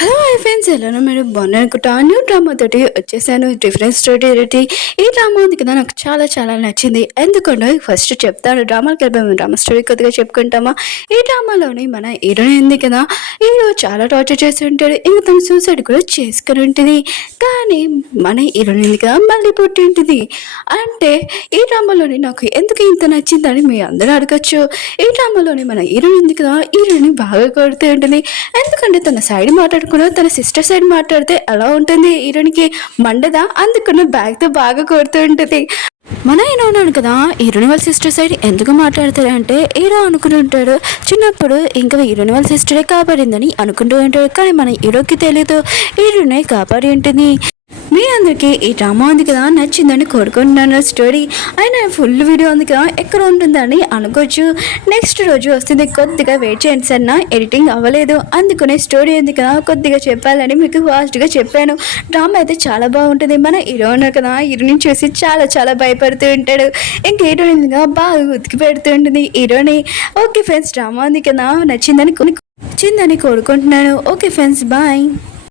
Hello hi friends, ఎలానో మీరు బాగున్నారనుకుంటా. New drama తోటి వచ్చేసాను. Different story ready. ఈ డ్రామా ఉంది కదా, నాకు చాలా చాలా నచ్చింది. ఎందుకంటే ఫస్ట్ చెప్తాను, డ్రామాకి వెళ్ళిపోయాము. డ్రామా స్టోరీ కొద్దిగా చెప్పుకుంటామా. ఈ డ్రామాలోని మన హీరోయిన్ ఉంది కదా, హీరో చాలా టార్చర్ చేసి ఉంటాడు. ఇంకా తను సూసైడ్ కూడా చేసుకుని ఉంటుంది. కానీ మన హీరోయిన్ ఉంది కదా, మళ్ళీ పుట్టి ఉంటుంది. అంటే ఈ డ్రామాలోని నాకు ఎందుకు ఇంత నచ్చిందని మీ అందరూ అడగచ్చు. ఈ డ్రామాలోని మన హీరోయిన్ ఉంది కదా, హీరోయిన్ బాగా కొడుతూ ఉంటుంది. ఎందుకంటే తన సైడ్ మాట్లాడుకున్నా తన సిస్టర్ సైడ్ మాట్లాడితే ఎలా ఉంటుంది, హీరోయిన్కి మండదా. అందుకని బ్యాగ్తో బాగా కొడుతూ ఉంటుంది. మన హీరో ఉన్నాడు కదా, హీరోయిన్ వాళ్ళ సిస్టర్ సైడ్ ఎందుకు మాట్లాడతారంటే హీరో అనుకుని ఉంటాడు చిన్నప్పుడు ఇంకా హీరోయిన్ వాళ్ళ సిస్టరే కాపాడిందని అనుకుంటూ ఉంటాడు. కానీ మన హీరోకి తెలియదు హీరోయినే కాపాడి ఉంటుంది. మీ అందరికీ ఈ డ్రామా ఉంది కదా నచ్చిందని కోరుకుంటున్నాను. స్టోరీ అయినా ఫుల్ వీడియో ఉంది కదా, ఎక్కడ ఉంటుందని అనుకోవచ్చు. నెక్స్ట్ రోజు వస్తుంది, కొద్దిగా వెయిట్ చేయండి సార్, నా ఎడిటింగ్ అవ్వలేదు. అందుకనే స్టోరీ ఉంది కదా కొద్దిగా చెప్పాలని మీకు ఫాస్ట్గా చెప్పాను. డ్రామా అయితే చాలా బాగుంటుంది. మన హీరో ఉన్నారు కదా, హీరోని చూసి చాలా చాలా భయపడుతూ ఉంటాడు. ఇంక హీరోయిన్గా బాగా ఉతికి పెడుతూ ఉంటుంది హీరోని. ఓకే ఫ్రెండ్స్, డ్రామా ఉంది కదా నచ్చిందని కోరుకుంటున్నాను. Okay friends, bye.